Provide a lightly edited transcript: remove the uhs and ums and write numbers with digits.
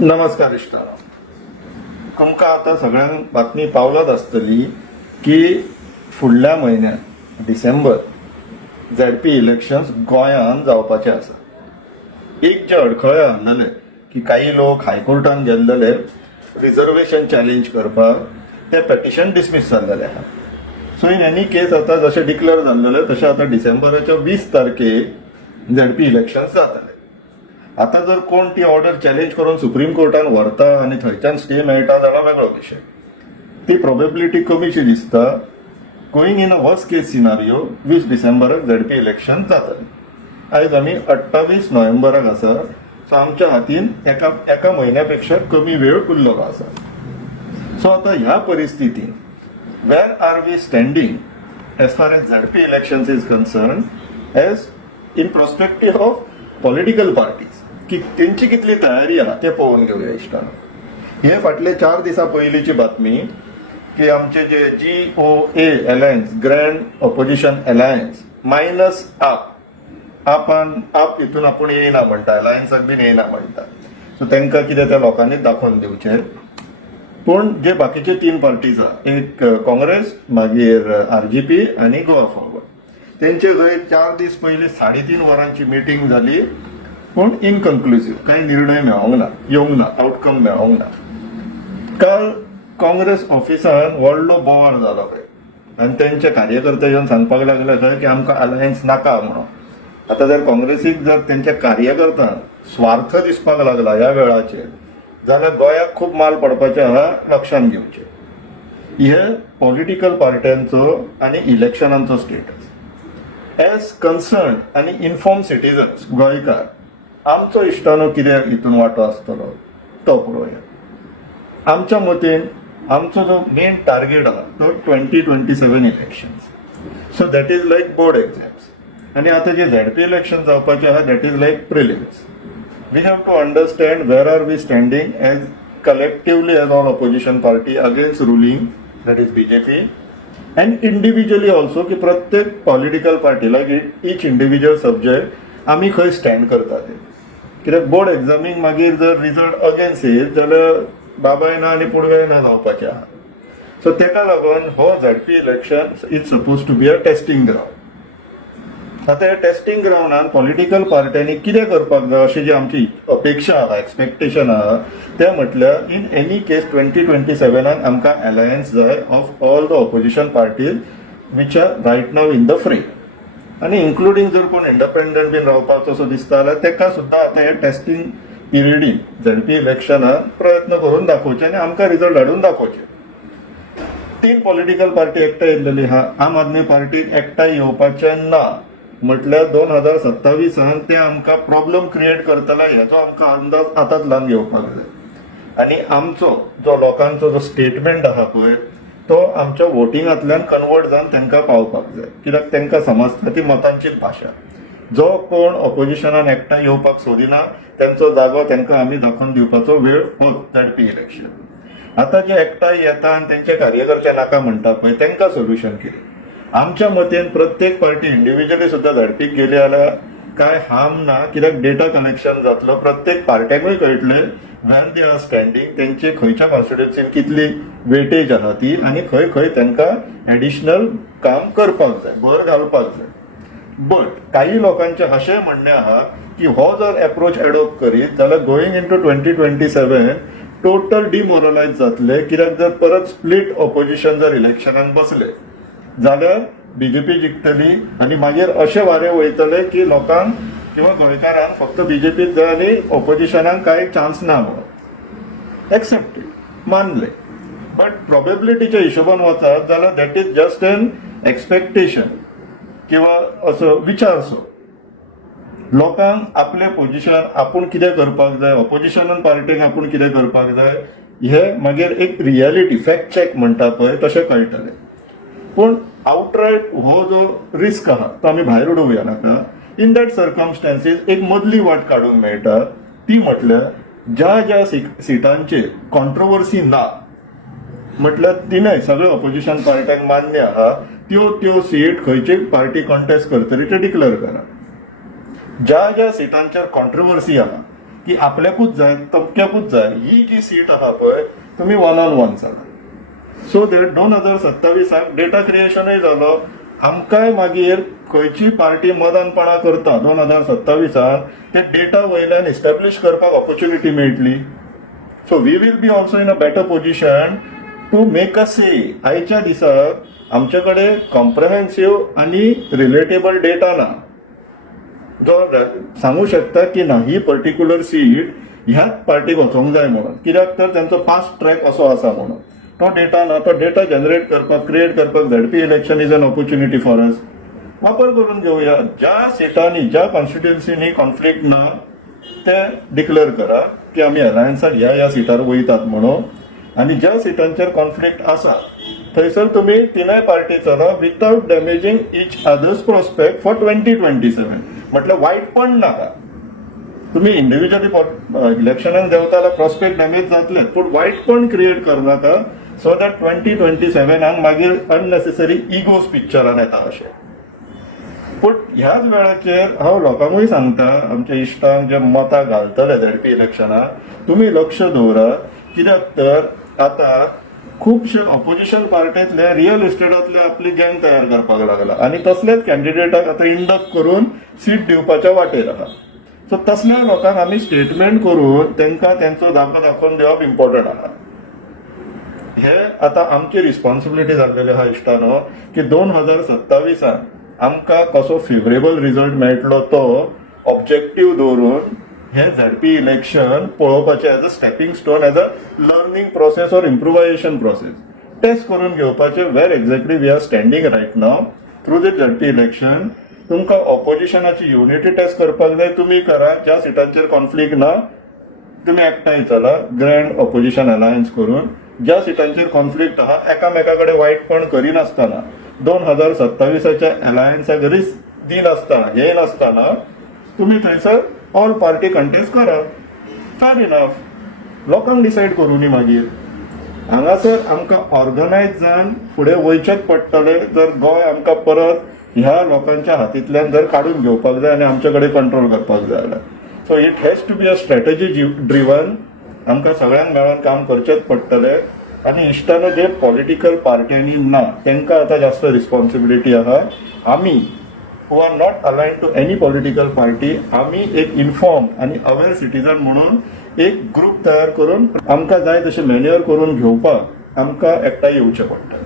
नमस्कार इश्टाराम. तुमकां आतां सगळ्यांक बातमी पावलाच आसतली की फुडल्या म्हयन्यात डिसेंबर झेडपी इलेक्शन्स गोंयांत जावपाचे आसा. एक जे अडखळे आहलेले की काही लोक हायकोर्टान गेल्लेले रिजर्वेशन चॅलेंज करपाक, ते पेटिशन डिसमीस जाल्लेले आहा. सो इन एनी केस आतां जशें डिक्लेअर जाल्लेले तशें आतां डिसेंबराच्या 20 तारखेक झेडपी इलेक्शन्स जातले. आता जर कोण ती ऑर्डर चॅलेंज करून सुप्रीम कोर्टान व्हरता आनी थंयच्यान स्टे मेळटा जाल्यार वेगळो विशय. ती प्रोबेबिलिटी कमीशी दिसता. Going in a worst case scenario 20 डिसेंबराक झेडपी इलेक्शन जातले. आयज आमी 28 नोव्हेंबराक आसा. सो आमच्या हातीन एका म्हयन्या पेक्षा कमी वेळ उरलेलो आसा. सो आता ह्या परिस्थितीन where are we standing as far as ZP elections is concern as in prospective of political parties, की त्यांची कितली तयारी आहा ते पळोवन घेवया इश्टानो. हे फाटले 4 दिसा पयलींची बातमी की आमचे जे GOA alliance, grand opposition alliance minus आप हितून आपूण येयना म्हणटा, अलायन्साक बीन येयना म्हणटा. सो तांकां कितें त्या लोकांनीच दाखोवन दिवचें. पूण जे बाकीचे 3 पार्टीज आहा, एक काँग्रेस, मागीर RGP आनी गोवा फॉरवर्ड, त्यांचे जंय 4 दीस पयलीं 3.5 वरांची मिटींग जाली पूण इनकन्क्लुसिव्ह, काही निर्णय मेळोंक ना, येवंक ना, आउटकम मेळोंक ना. काल काँग्रेस ऑफिसान व्हडलो बोवाळ जालो खंय आनी तेंचे कार्यकर्ते येवन सांगपाक लागले खंय की आमकां अलायन्स नाका म्हणून. आतां जर काँग्रेसीक जर तेंच्या कार्यकर्त्यांक स्वार्थ दिसपाक लागला ह्या वेळाचेर जाल्यार गोंयाक खूब माल पडपाचें आहा, लक्षांत घेवचें. हे पॉलिटिकल पार्ट्यांचो आनी इलेक्शनांचो स्टेटस. एज कन्सर्न आनी इन्फॉर्म सिटीजन्स गोंयकार आमचो इश्टानो कितें हितून वांटो आसतलो तो पळोवया. आमच्या मतीन आमचो जो मेन टार्गेट आहा तो 2027 elections. So that is like board exams. आनी आतां जे झेडपी इलेक्शन जावपाचे आहा that is like prelims. We have to understand where are we standing as collectively as all opposition party against ruling that is BJP. And individually also की प्रत्येक political party like each individual subject आमी खंय stand करता ते. कित्याक board एग्जामीक मागीर जर result against येत जाल्यार बाबाय ना आनी पुडवेय ना जावपाचें आहा. सो तेका लागून हो ZP election is suppose to be a testing ground. आतां ह्या टेस्टिंग ग्रावंडान पॉलिटिकल पार्ट्यांनी कितें करपाक जाय अशी जी आमची अपेक्षा आहा, एक्सपेक्टेशन आहा, ते म्हटल्यार इन एनी केस 2027 आमकां अलायन्स जाय of all the opposition parties which are right now in the fray. आनी इन्क्लुडींग जर कोण इंडिपेंडंट बीन रावपाचो असो दिसता जाल्यार तेका सुद्दां आतां हे टेस्टिंग पिरियडीन झेडपी इलेक्शनात प्रयत्न करून दाखोवचे आनी आमकां रिजल्ट हाडून दाखोवचे. 3 पॉलिटिकल पार्टी एकठांय येयल्लेली आहा. आम आदमी पार्टीक एकठांय येवपाचें ना म्हटल्यार 2027 ते आमकां प्रॉब्लम क्रिएट करतले हेचो आमकां अंदाज आतांच लावन घेवपाक जाय. आनी आमचो जो लोकांचो जो स्टेटमेंट आहा पळय तो आमच्या वोटिंगांतल्यान कन्वर्ट जावन तांकां पावपाक जाय. कित्याक तांकां समजता ती मतांचीच भाशा. जो कोण ऑपोजिशनान एकठांय येवपाक सोदिना त्यांचो जागो तांकां आमी दाखोवन दिवपाचो वेळ हो झेडपी इलेक्शन. आतां जे एकठांय येता आनी तेंचे कार्यकर्ते नाका म्हणटा पळय तांकां सोल्युशन कितें. आमच्या मतेन प्रत्येक पार्टी इंडिव्हिज्युअली सुद्दां झेडपीक गेली जाल्यार काय हार्म ना. कित्याक डेटा कलेक्शन जातलो, प्रत्येक पार्ट्याकूय कळटलें वेर दे आर स्टँडिंग, तेंचे खंयच्या कॉन्स्टिट्युएन्सीन कितली वेटेज आहा ती आनी खंय खंय तांकां एडिशनल काम करपाक जाय, भर घालपाक जाय. बट काही लोकांचे अशें म्हणणें आहा की हो जर एप्रोच एडॉप्ट करीत जाल्यार गोईंग इन टू 2027 टोटल डिमोरलायज जातले. कित्याक जर परत स्प्लिट ऑपोजिशन जर इलेक्शनान बसले जाल्यार BJP जिखतली आनी मागीर अशें वारे वयतले की लोकांक किंवा गोंयकारांक फक्त BJPच जाय आनी ऑपोजिशनाक कांय चान्स ना म्हणून एक्सेप्टेड, मानले. बट प्रोबेबिलिटीच्या हिशोबान वचत जाल्यार that is just an expectation किंवा असो विचारसो. लोकांक आपले पोजिशन आपूण कितें करपाक जाय, ऑपोजिशन पार्टीक आपूण कितें करपाक जाय हे मागीर एक रियलिटी फॅक्ट चॅक म्हणटा पळय तशें कळटलें. पूण आउटरायट हो जो रिस्क आहा तो आमी भायर उडोवया नाका. इन दॅट सर्कमस्टॅन्सीस एक मदली वाट काडूंक मेळटा. ती म्हटल्यार ज्या ज्या सिटांचेर कॉन्ट्रोवर्सी ना म्हटल्यार तिनय सगळे ऑपोजिशन पार्ट्यांक मान्य आहा त्यो सीट खंयची पार्टी कॉन्टेस्ट करतली ते डिक्लेअर करा. ज्या ज्या सिटांचेर कॉन्ट्रोवर्सी आहा की आपल्याकूच जाय तमक्याकूच जाय ही जी सीट आहा पळय तुमी 1 on 1 जाता. सो दॅट 2027 डेटा क्रिएशनय जालो. आमकांय मागीर खंयची पार्टी मदानपणां करता 2027 ते डेटा वयल्यान इस्टॅब्लिश करपाक ऑपॉर्च्युनिटी मेळटली. So we will be also in a better position to make a say. आयच्या दिसाक आमचे कडेन कॉम्प्रहेन्सिव्ह आनी रिलेटेबल डेटा ना जो सांगू शकता की ना ही पर्टिक्युलर सीट ह्याच पार्टीक वचोंक जाय म्हणून, कित्याक तर त्यांचो पास्ट ट्रॅक असो आसा म्हणून. तो डेटा ना, तो डेटा जनरेट करपाक क्रिएट करपाक ZP election is an opportunity for us. वापर करून घेवया. ज्या सीटांनी ज्या कॉन्स्टिट्युएन्सीनी कॉन्फ्लिक्ट ना ते डिक्लेअर करा की आम्ही अलायन्साक ह्या सीटार वयतात म्हणून. आणि ज्या सीटांचेर कॉन्फ्लिक्ट आसा थंयसर तुम्ही तिनाय पार्टी चला without damaging each others prospect for 2027. म्हटल्यार वायटपण नाका. तुम्ही इंडिव्हिज्युअली इलेक्शनाक देवता जाल्यार प्रोस्पेक्ट डॅमेज जातलेच, पूण वायटपण क्रिएट करनाका सो दॅट 2027 मागीर अननेसेसरी इगोज पिक्चरान येता अशें. पूण ह्याच वेळाचेर हांव लोकांकूय सांगता, आमच्या इश्टांक जे मतां घालतले झडपी इलेक्शनाक, तुमी लक्ष दवरा. कित्याक तर आतां खुबशे ऑपोजिशन पार्टींतले रियल इस्टेटांतले आपली गँग तयार करपाक लागला आनी तसलेच कॅन्डिडेटाक आतां इंडक्ट करून सीट दिवपाच्या वाटेर आहा. सो तसल्या लोकांक आमी स्टेटमेंट करून तांकां तेंचो जागो दाखोवन दिवप इम्पॉर्टंट आहा. हे आता आमची रिस्पॉन्सिबिलिटी जाल्लेली आहा इश्टानो की 2027 आमकां कसो फेवरेबल रिजल्ट मेळटलो तो ऑब्जेक्टीव दवरून हे झडपी इलेक्शन पळोवपाचें as a stepping stone, as a learning process or improvisation process test करून घेवपाचें where exactly we are standing right now through this ZP election. तुमकां ऑपोजिशनाची युनिटी टेस्ट करपाक जाय तुमी करा. ज्या सीटांचेर कॉन्फ्लिक्ट ना तुमी एकठांय चला ग्रँड ऑपोजिशन अलायन्स करून. ज्या सीटांचेर कॉन्फ्लिक्ट आहा एकामेका कडेन वायटपण करिनासतना 2027 अलायन्साक रिस्क दिनासतना घेयनासतना तुमी थंयसर ऑल पार्टी कंटेस्ट करा. Fair enough. लोकांक डिसायड करूनी मागीर. हांगासर आमकां ऑर्गनायज जावन फुडें वयचेच पडटलें जर गोंय आमकां परत ह्या लोकांच्या हातींतल्यान जर काडून घेवपाक जाय आनी आमचे कडेन कंट्रोल करपाक जाय जाल्यार. So it has to be a strategy driven. आमकां सगळ्यांक मेळून काम करचेच पडटलें. आनी इश्टानो जे पॉलिटिकल पार्ट्यांनी ना तांकां आतां जास्त रिस्पॉन्सिबिलिटी आहा. आमी who are not aligned to any political party, आम्ही एक इन्फॉर्म आणि अवेअर सिटीजन म्हणून एक ग्रुप तयार करून आमकां जाय तशें मॅन्युअर करून घेवपाक आमकां एकठांय येवचें पडटा.